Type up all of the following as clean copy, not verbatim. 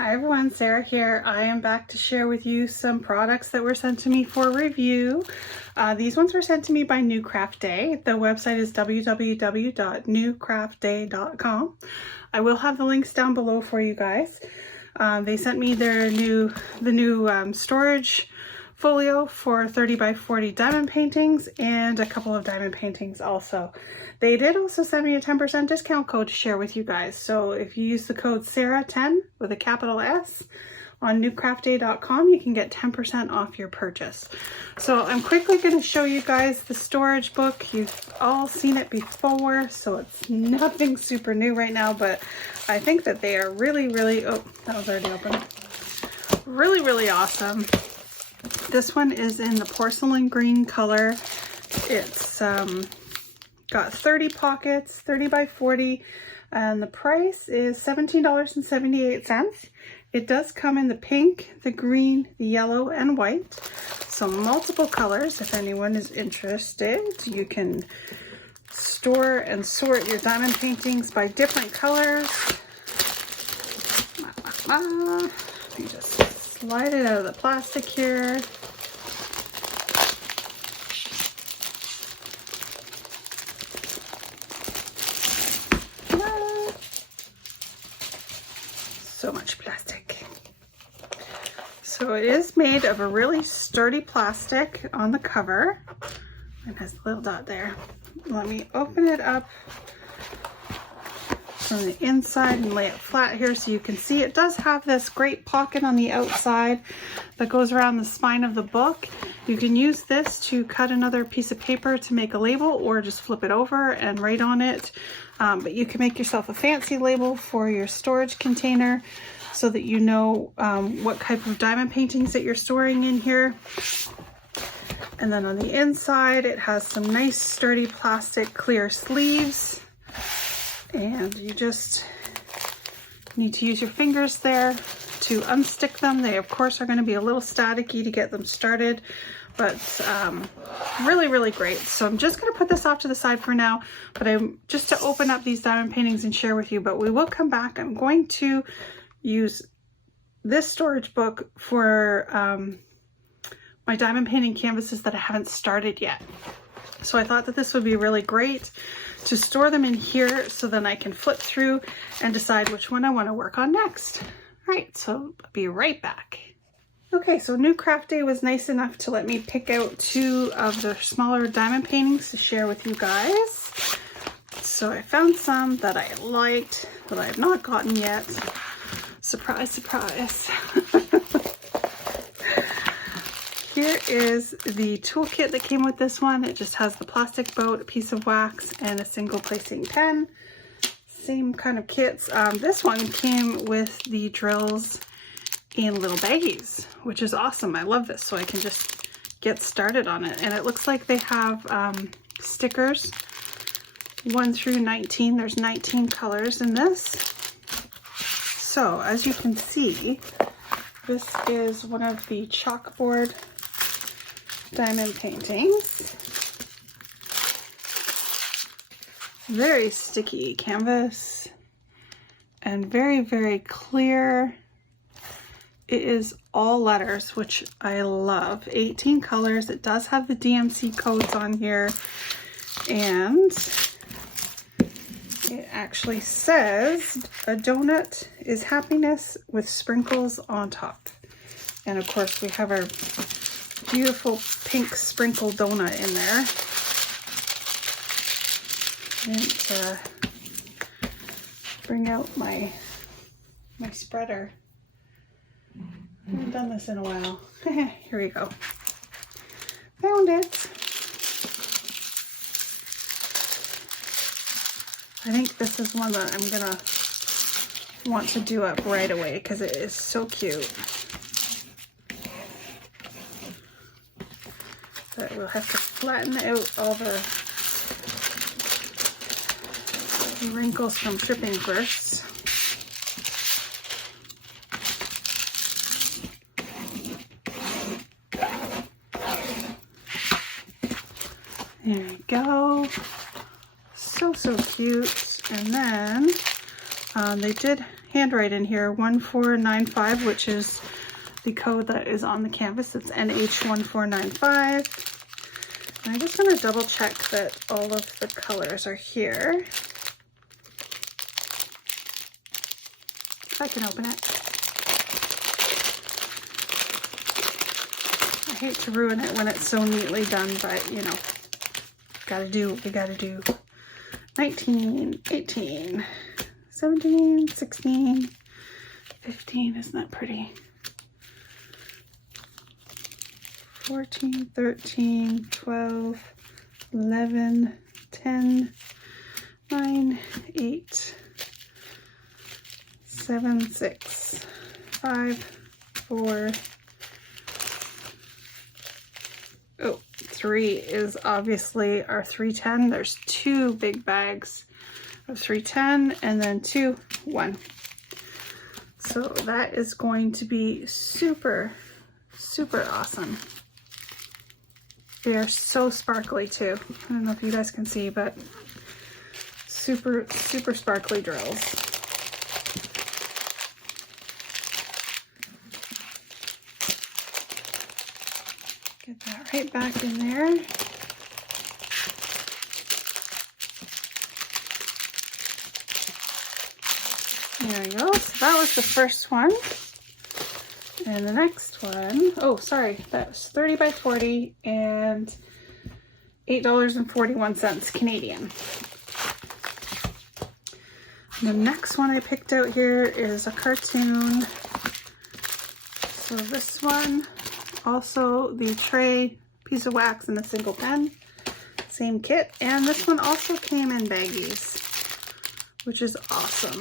Hi everyone, Sarah here. I am back to share with you some products that were sent to me for review. These ones were sent to me by NEWCRAFTDAY. The website is www.newcraftday.com. I will have the links down below for you guys. They sent me the new storage folio for 30 by 40 diamond paintings and a couple of diamond paintings also. They did also send me a 10% discount code to share with you guys. So if you use the code SARAH10 with a capital S on newcraftday.com, you can get 10% off your purchase. So I'm quickly going to show you guys the storage book. You've all seen it before, so it's nothing super new right now, but I think that they are really, oh, that was already open. Really awesome. This one is in the porcelain green color. It's got 30 pockets, 30 by 40, and the price is $17.78. It does come in the pink, the green, the yellow, and white. So multiple colors. If anyone is interested, you can store and sort your diamond paintings by different colors. Let me just slide it out of the plastic here. So much plastic. So it is made of a really sturdy plastic on the cover. It has a little dot there. Let me open it up from the inside and lay it flat here so you can see. It does have this great pocket on the outside that goes around the spine of the book. You can use this to cut another piece of paper to make a label, or just flip it over and write on it. But you can make yourself a fancy label for your storage container so that you know what type of diamond paintings that you're storing in here. And then on the inside, it has some nice sturdy plastic clear sleeves. And you just need to use your fingers there to unstick them. They of course are going to be a little staticky to get them started, but really great. So I'm just going to put this off to the side for now, but I'm just to open up these diamond paintings and share with you, but we will come back. I'm going to use this storage book for my diamond painting canvases that I haven't started yet. So I thought that this would be really great to store them in here so then I can flip through and decide which one I want to work on next. All right, so I'll be right back. Okay, so NEWCRAFTDAY was nice enough to let me pick out 2 of the smaller diamond paintings to share with you guys. So I found some that I liked that I have not gotten yet. Surprise, surprise. Here is the toolkit that came with this one. It just has the plastic boat, a piece of wax, and a single placing pen. Same kind of kits. This one came with the drills in little baggies, which is awesome. I love this, so I can just get started on it. And it looks like they have stickers 1 through 19. There's 19 colors in this. So as you can see, this is one of the chalkboard diamond paintings. Very sticky canvas and very clear. It is all letters, which I love. 18 colors. It does have the DMC codes on here, and it actually says a donut is happiness with sprinkles on top. And of course we have our beautiful pink sprinkle donut in there. And bring out my spreader. I haven't done this in a while. Here we go. Found it. I think this is one that I'm gonna want to do up right away because it is so cute. But we'll have to flatten out all the wrinkles from dripping first. There we go. So cute. And then They did handwrite in here 1495, which is the code that is on the canvas. It's NH1495. And I just want to double check that all of the colors are here. If I can open it. I hate to ruin it when it's so neatly done, but you know, gotta do what we gotta do. 19, 18, 17, 16, 15, isn't that pretty? 14, 13, 12, 11, 10, 9, 8, 7, 6, 5, 4, 3 is obviously our 310. There's 2 big bags of 310 and then 2, 1. So that is going to be super, super awesome. They are so sparkly too. I don't know if you guys can see, but super, super sparkly drills. Get that right back in there. There we go. So that was the first one. And the next one, oh, sorry, that was 30 by 40 and $8.41 Canadian. The next one I picked out here is a cartoon. So this one, also the tray, piece of wax, and a single pen. Same kit. And this one also came in baggies, which is awesome.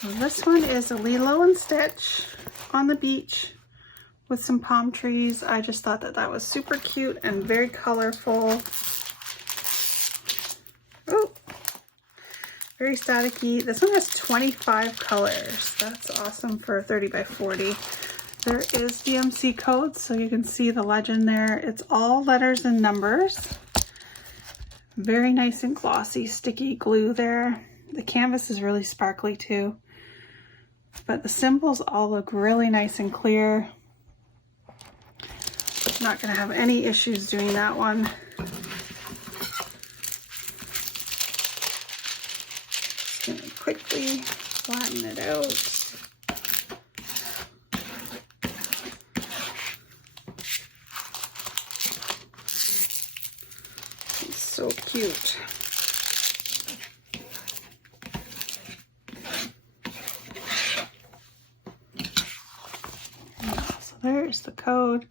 So this one is a Lilo and Stitch on the beach with some palm trees. I just thought that that was super cute and very colorful. Oh, very staticky. This one has 25 colors. That's awesome for 30 by 40. There is DMC code, so you can see the legend there. It's all letters and numbers. Very nice and glossy, sticky glue there. The canvas is really sparkly too. But the symbols all look really nice and clear. Not going to have any issues doing that one. Just going to quickly flatten it out. It's so cute. There's the code.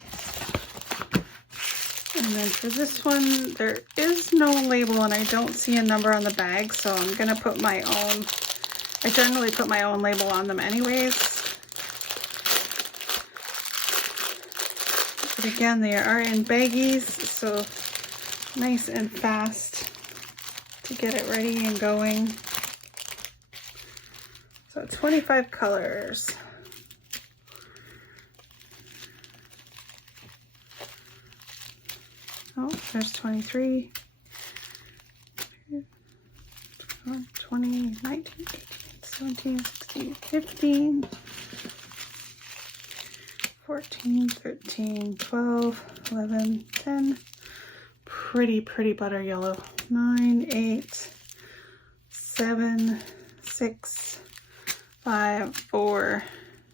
And then for this one, there is no label and I don't see a number on the bag, so I'm gonna put my own. I generally put my own label on them anyways. But again, they are in baggies, so nice and fast to get it ready and going. So 25 colors. Oh, there's 23, 20, 19, 18, 17, 16, 15, 14, 13, 12, 11, 10. Pretty, pretty butter yellow. 9, 8, 7, 6, 5, 4,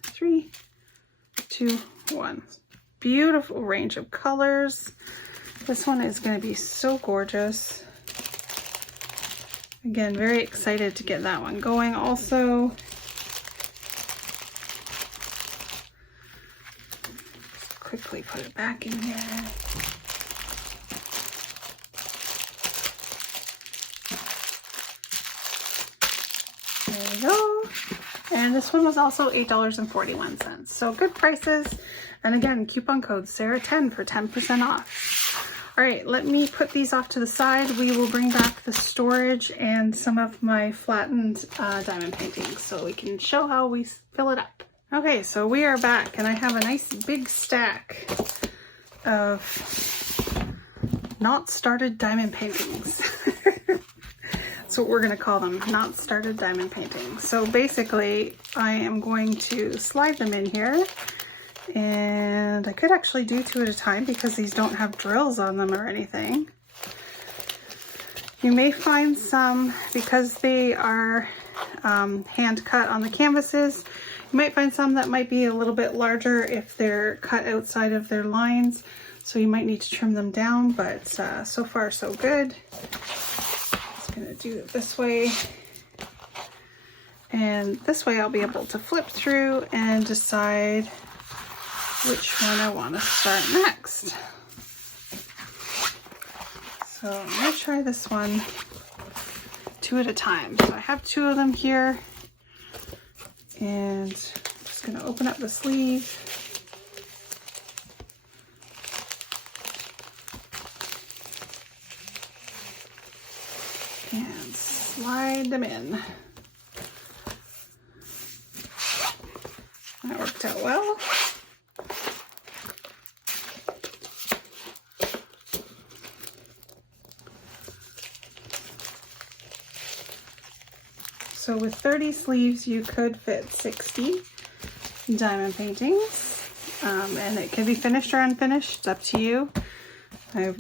3, 2, 1. Beautiful range of colors. This one is going to be so gorgeous. Again, very excited to get that one going also. Quickly put it back in here. There we go. And this one was also $8.41. So good prices. And again, coupon code Sarah10 for 10% off. All right, let me put these off to the side. We will bring back the storage and some of my flattened diamond paintings so we can show how we fill it up. Okay, so we are back and I have a nice big stack of not started diamond paintings. That's what we're going to call them, not started diamond painting. So basically, I am going to slide them in here, and I could actually do 2 at a time because these don't have drills on them or anything. You may find some, because they are hand cut on the canvases, you might find some that might be a little bit larger if they're cut outside of their lines. So you might need to trim them down, but so far so good. Just gonna do it this way. And this way I'll be able to flip through and decide which one I want to start next. So I'm going to try this one 2 at a time. So I have 2 of them here, and I'm just going to open up the sleeve. And slide them in. That worked out well. So with 30 sleeves, you could fit 60 diamond paintings, and it can be finished or unfinished. It's up to you. I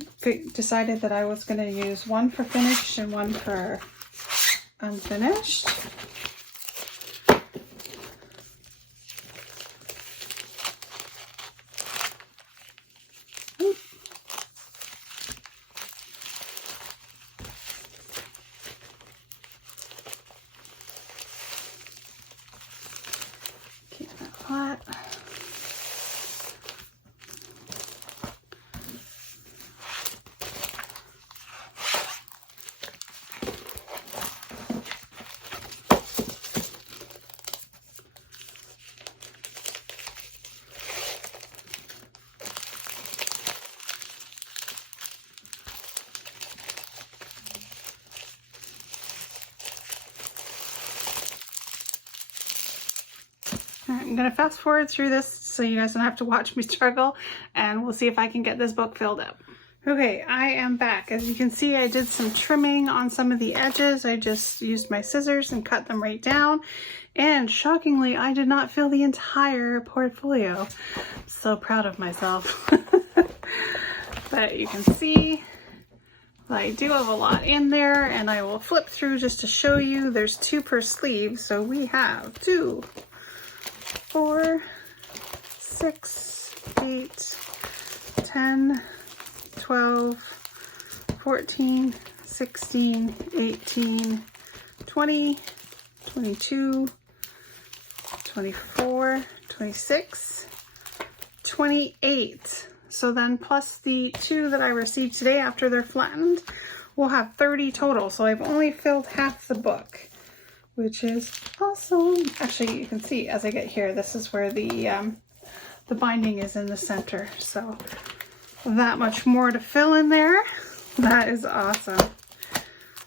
decided that I was going to use 1 for finished and 1 for unfinished. Keep that flat. I'm going to fast forward through this so you guys don't have to watch me struggle, and we'll see if I can get this book filled up. Okay, I am back. As you can see, I did some trimming on some of the edges. I just used my scissors and cut them right down. And shockingly, I did not fill the entire portfolio. I'm so proud of myself. But you can see I do have a lot in there, and I will flip through just to show you. There's 2 per sleeve, so we have 2, 4, 6, 8, 10, 12, 14, 16, 18, 20, 22, 24, 26, 28. So then plus the 2 that I received today after they're flattened, we'll have 30 total. So I've only filled half the book, which is awesome. Actually, you can see as I get here, this is where the binding is in the center. So that much more to fill in there. That is awesome.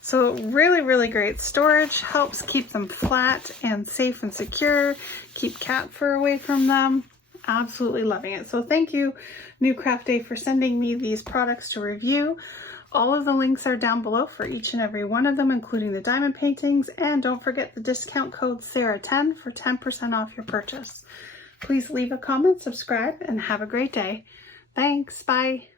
So really, really great storage. Helps keep them flat and safe and secure. Keep cat fur away from them. Absolutely loving it. So thank you, NEWCRAFTDAY, for sending me these products to review. All of the links are down below for each and every one of them, including the diamond paintings. And don't forget the discount code Sarah10 for 10% off your purchase. Please leave a comment, subscribe, and have a great day. Thanks. Bye.